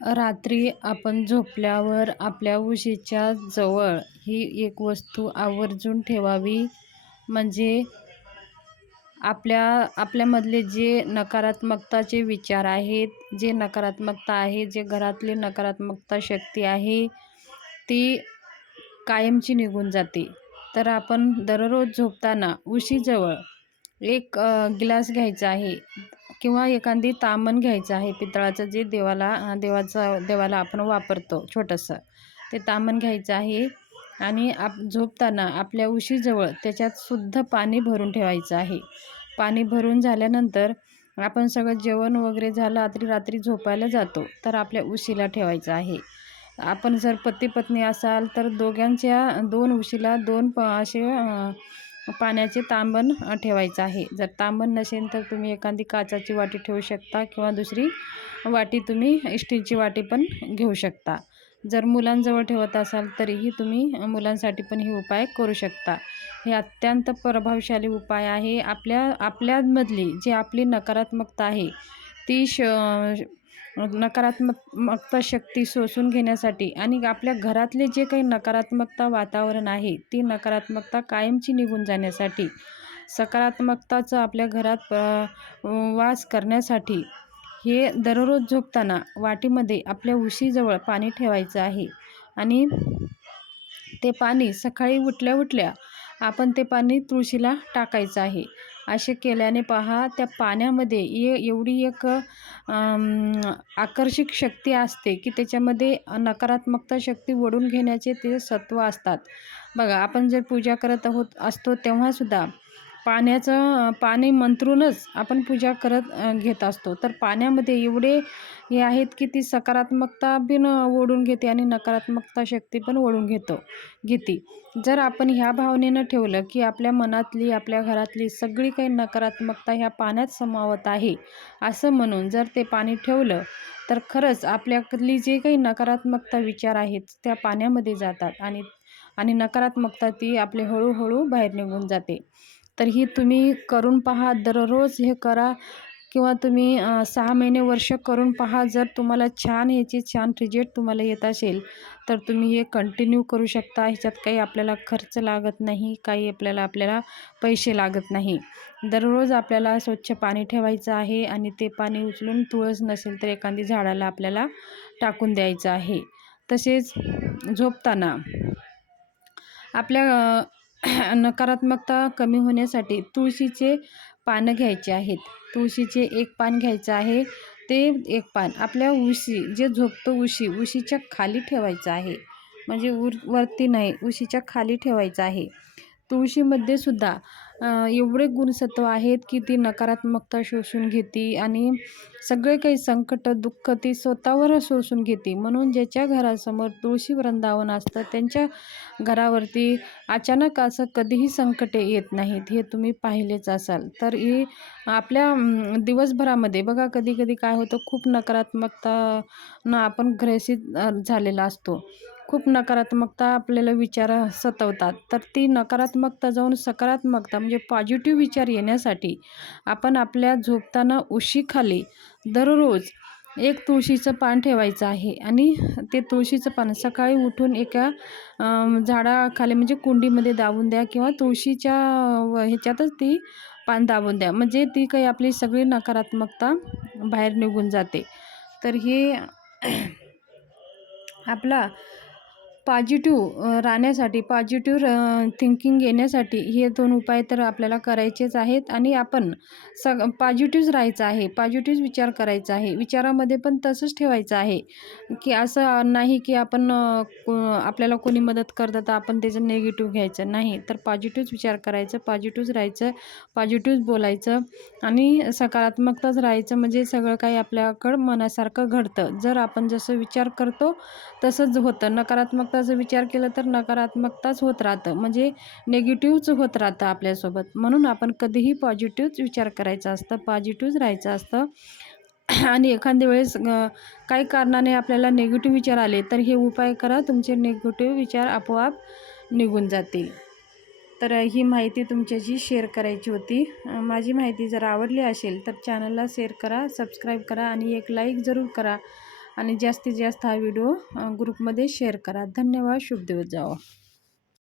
रात्री आपण झोपल्यावर आपल्या उशीच्या जवळ ही एक वस्तू आवर्जून ठेवावी. म्हणजे आपल्या आपल्यामधले जे नकारात्मकताचे विचार आहेत जे नकारात्मकता आहे जे घरातली नकारात्मकता शक्ती आहे ती कायमची निघून जाते. तर आपण दररोज झोपताना उशीजवळ एक गिलास घ्यायचा आहे. किंवा एखादी तामण घ्यायचं आहे पितळाचं जे देवाला देवाचं देवाला आपण वापरतो छोटंसं ते तामण घ्यायचं आहे. आणि आप झोपताना आपल्या उशीजवळ त्याच्यात शुद्ध पाणी भरून ठेवायचं आहे. पाणी भरून झाल्यानंतर आपण सगळं जेवण वगैरे झालं रात्री रात्री झोपायला जातो तर आपल्या उशीला ठेवायचं आहे. आपण जर पती पत्नी असाल तर दोघांच्या दोन उशीला दोन प असे पाण्याचे तांबण ठेवायचं आहे. जर तांबण नसेल तर तुम्ही एखादी काचाची वाटी ठेवू शकता किंवा दुसरी वाटी तुम्ही स्टीलची वाटी पण घेऊ शकता. जर मुलांजवळ ठेवत असाल तरीही तुम्ही मुलांसाठी पण हे उपाय करू शकता. हे अत्यंत प्रभावशाली उपाय आहे. आपल्या आपल्यामधली जी आपली नकारात्मकता आहे ती श नकारात्मकता शक्ती शोषून घेण्यासाठी आणि आपल्या घरातले जे काही नकारात्मकता वातावरण आहे ती नकारात्मकता कायमची निघून जाण्यासाठी सकारात्मकताचं आपल्या घरात वास करण्यासाठी हे दररोज झोपताना वाटीमध्ये आपल्या उशीजवळ पाणी ठेवायचं आहे आणि ते पाणी सकाळी उठल्या उठल्या आपण ते पाणी तुळशीला टाकायचं आहे. असे केल्याने पहा त्या पाण्यामध्ये ये एवढी एक आकर्षक शक्ती असते की त्याच्यामध्ये नकारात्मकता शक्ती ओढून घेण्याचे ते सत्व असतात. बघा आपण जर पूजा करत आहोत असतो तेव्हासुद्धा पाण्याचं पाणी मंत्रूनच आपण पूजा करत घेत असतो. तर पाण्यामध्ये एवढे हे आहेत की ती सकारात्मकता पण ओढून घेते आणि नकारात्मकता शक्ती पण ओढून घेतो घेते. जर आपण ह्या भावनेनं ठेवलं की आपल्या मनातली आपल्या घरातली सगळी काही नकारात्मकता ह्या पाण्यात समावत आहे असं म्हणून जर ते पाणी ठेवलं तर खरंच आपल्यातली जे काही नकारात्मकता विचार आहेत त्या पाण्यामध्ये जातात आणि आणि नकारात्मकता ती आपली हळूहळू बाहेर निघून जाते. तर ही तुम्ही करून पहा दररोज हे करा किंवा तुम्ही सहा महिने वर्ष करून पहा जर तुम्हाला छान ह्याची छान रिजेक्ट तुम्हाला येत असेल तर तुम्ही हे कंटिन्यू करू शकता. ह्याच्यात काही आपल्याला खर्च लागत नाही काही आपल्याला आपल्याला पैसे लागत नाही. दररोज आपल्याला स्वच्छ पाणी ठेवायचं आहे आणि ते पाणी उचलून तुळस नसेल तर एखादी झाडाला आपल्याला टाकून द्यायचं आहे. तसेच झोपताना आपल्या नकारात्मकता कमी होण्यासाठी तुळशीचे पानं घ्यायचे आहेत. तुळशीचे एक पान घ्यायचं आहे. ते एक पान. आपल्या उशी जे झोपतो उशी उशीच्या खाली ठेवायचं आहे. म्हणजे उर वरती नाही उशीच्या खाली ठेवायचं आहे. तुळशीमध्ये सुद्धा एवढे गुणसत्व आहेत की ती नकारात्मकता शोषून घेते आणि सगळे काही संकट दुःख ती स्वतःवर शोषून घेते. म्हणून ज्याच्या घरासमोर तुळशी वृंदावन असतं त्यांच्या घरावरती अचानक असं कधीही संकटे येत नाहीत हे तुम्ही पाहिलेच असाल. तर ही आपल्या दिवसभरामध्ये बघा कधी कधी काय होतं खूप नकारात्मकता न आपण ग्रसित झालेला असतो. खूप नकारात्मकता आपल्याला विचार सतवतात. तर ती नकारात्मकता जाऊन सकारात्मकता म्हणजे पॉझिटिव्ह विचार येण्यासाठी आपण आपल्या झोपताना उशीखाली दररोज एक तुळशीचं पान ठेवायचं आहे आणि ते तुळशीचं पान सकाळी उठून एका झाडाखाली म्हणजे कुंडीमध्ये दाबून द्या किंवा तुळशीच्या ह्याच्यातच ती पान दाबून द्या. म्हणजे ती काही आपली सगळी नकारात्मकता बाहेर निघून जाते. तर हे आपला पॉझिटिव्ह राहण्यासाठी पॉझिटिव्ह थिंकिंग येण्यासाठी हे दोन उपाय तर आपल्याला करायचेच आहेत आणि आपण सग पॉझिटिव्हच राहायचं आहे पॉझिटिव्ह विचार करायचा आहे. विचारामध्ये पण तसंच ठेवायचं आहे की असं नाही की आपण आपल्याला कोणी मदत करतं तर आपण त्याचं नेगेटिव्ह घ्यायचं नाही. तर पॉझिटिव्हच विचार करायचं पॉझिटिव्हच राहायचं पॉझिटिव्हच बोलायचं आणि सकारात्मकताच राहायचं म्हणजे सगळं काही आपल्याकडं मनासारखं घडतं. जर आपण जसं विचार करतो तसंच होतं. नकारात्मकता जर विचार केला तर नकारात्मकताच होत राहतं. म्हणजे निगेटिव्हच होत राहतं आपल्यासोबत. म्हणून आपण कधीही पॉझिटिव्हच विचार करायचा असतं पॉझिटिव्हच राहायचं असतं. आणि एखाद्या वेळेस काही कारणाने आपल्याला निगेटिव्ह विचार आले तर हे उपाय करा. तुमचे निगेटिव्ह विचार आपोआप निघून जातील. तर ही माहिती तुमच्याशी शेअर करायची होती. माझी माहिती जर आवडली असेल तर चॅनलला शेअर करा सबस्क्राईब करा आणि एक लाईक जरूर करा. आणि जास्तीत जास्त हा व्हिडिओ ग्रुपमध्ये शेअर करा. धन्यवाद. शुभ दिवस जावा.